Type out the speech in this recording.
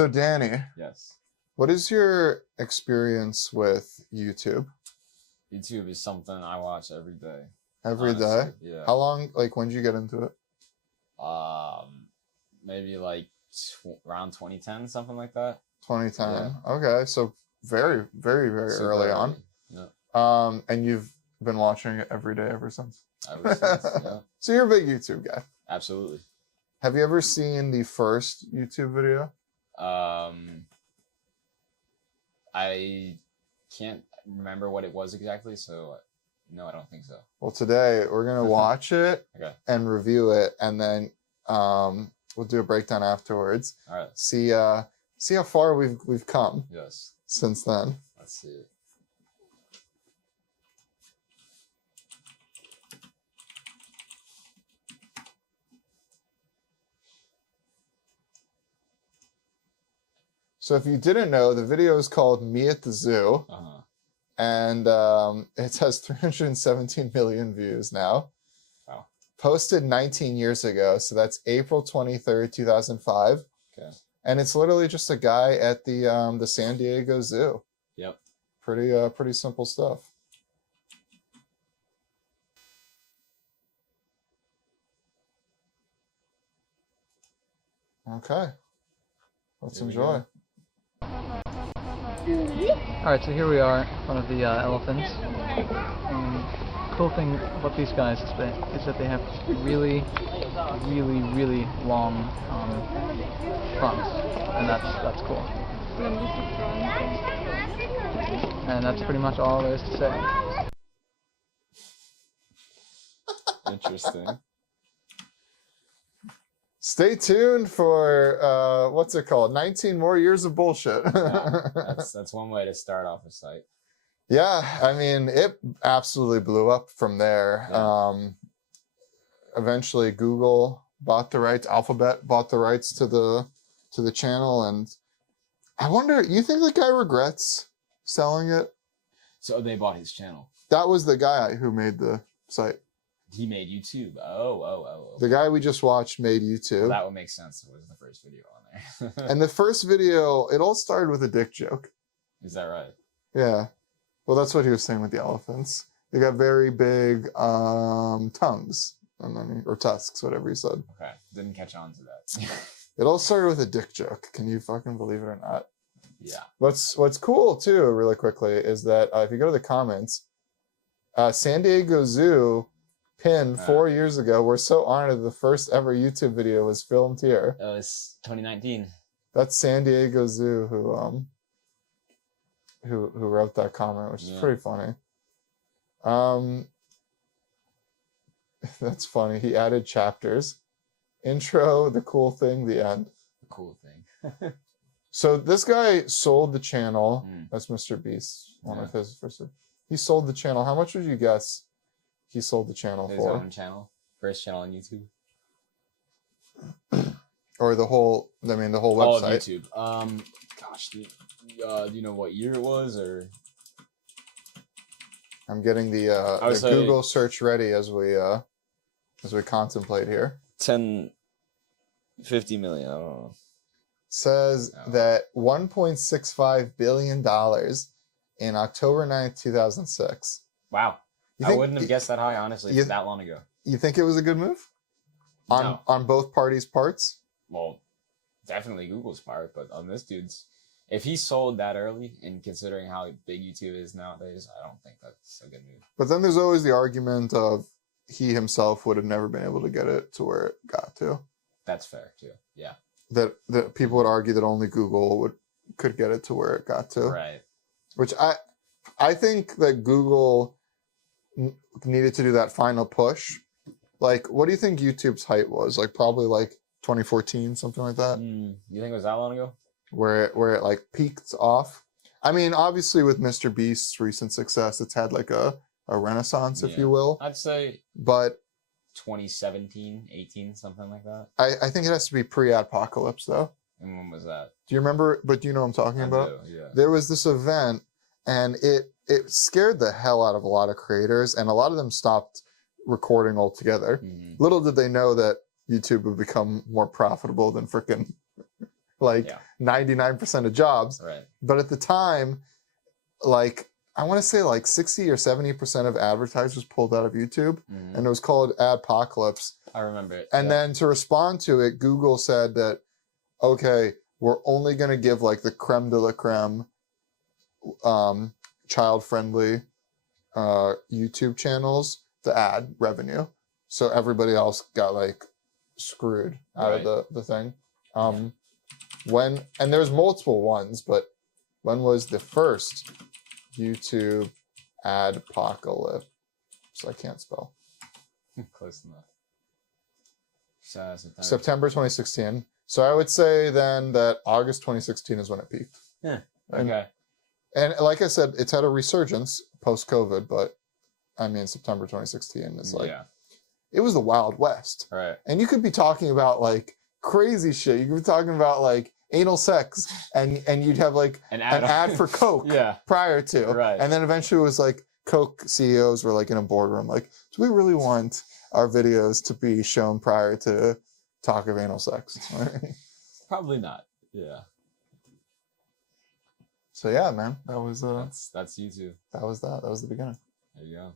So Danny, Yes. what is your experience with YouTube? YouTube is something I watch every day. Every honestly. day? Yeah. How long, like when did you get into it? Maybe like around 2010, something like that. 2010. Yeah. Okay, so very, very, very Super early on. Yeah. And you've been watching it every day ever since. Ever since, yeah. So you're a big YouTube guy. Absolutely. Have you ever seen the first YouTube video? I can't remember what it was exactly, so no, I don't think so. Well, today we're gonna watch it Okay. and review it, and then we'll do a breakdown afterwards. All right. See how far we've come. Yes. Since then. Let's see it. So if you didn't know, the video is called Me at the Zoo. And it has 317 million views now. Wow. Posted 19 years ago, so that's April 23rd, 2005. Okay. And it's literally just a guy at the San Diego Zoo. Yep. Pretty simple stuff. Okay. Let's enjoy. Alright, so here we are in front of the elephants. Cool thing about these guys is that they have really, really, really long fronts, and that's cool. And that's pretty much all there is to say. Interesting. Stay tuned for what's it called? 19 more years of bullshit. Yeah, that's one way to start off a site. Yeah, I mean, it absolutely blew up from there. Yeah. Eventually, Google bought the rights. Alphabet bought the rights to the channel, and I wonder, you think the guy regrets selling it? So they bought his channel. That was the guy who made the site. He made YouTube. Oh. The guy we just watched made YouTube. Well, that would make sense. It was the first video on there. And the first video, it all started with a dick joke. Is that right? Yeah. Well, that's what he was saying with the elephants. They got very big tongues, and then, or tusks, whatever he said. Okay. Didn't catch on to that. It all started with a dick joke. Can you fucking believe it or not? Yeah. What's cool too, really quickly, is that if you go to the comments, San Diego Zoo pinned 4 years ago. We're so honored the first ever YouTube video was filmed here. That was 2019. That's San Diego Zoo who wrote that comment, which is pretty funny. That's funny. He added chapters. Intro, the cool thing, the end. The cool thing. So this guy sold the channel. That's Mr. Beast, one of his first. He sold the channel. How much would you guess he sold the channel His for? own channel. First channel on YouTube. Or the whole website. All of YouTube. Gosh, do you know what year it was, or? I'm getting the Google search ready as we contemplate here. 50 million. I don't know. Says that $1.65 billion in October 9th, 2006. Wow. I wouldn't have guessed that high, honestly, that long ago. You think it was a good move? No. On both parties' parts? Well, definitely Google's part, but on this dude's, if he sold that early, and considering how big YouTube is nowadays, I don't think that's a good move. But then there's always the argument of he himself would have never been able to get it to where it got to. That's fair too. Yeah. That people would argue that only Google could get it to where it got to. Right. Which I think that Google needed to do that final push. Like, what do you think YouTube's height was? Like, probably like 2014, something like that. You think it was that long ago? Where it like peaked off. I mean, obviously with Mr. Beast's recent success, it's had like a renaissance, if you will. I'd say. But 2017, 18, something like that. I think it has to be pre-apocalypse though. And when was that? Do you remember? But do you know what I'm talking about? Do, yeah. There was this event, and it scared the hell out of a lot of creators, and a lot of them stopped recording altogether. Little did they know that YouTube would become more profitable than freaking like Yeah. 99% of jobs. Right. But at the time, like I want to say like 60 or 70% of advertisers pulled out of YouTube, Mhm. and it was called Adpocalypse. I remember it. And yeah. then to respond to it, Google said that, okay, we're only going to give like the creme de la creme, child-friendly YouTube channels the ad revenue. So everybody else got like screwed out Right. of the thing. And there's multiple ones, but when was the first YouTube adpocalypse? I can't spell. Close enough. September. September 2016. So I would say then that August 2016 is when it peaked. Yeah. And, Okay. and like I said, it's had a resurgence post-COVID, but I mean, September 2016 is like, yeah. it was the Wild West. Right. And you could be talking about like crazy shit. You could be talking about like anal sex, and you'd have like An an ad for Coke Yeah. prior to. Right. And then eventually it was like Coke CEOs were like in a boardroom, like, do we really want our videos to be shown prior to talk of anal sex? Probably not. Yeah. So yeah, man, that was That's YouTube. that was the beginning. There you go.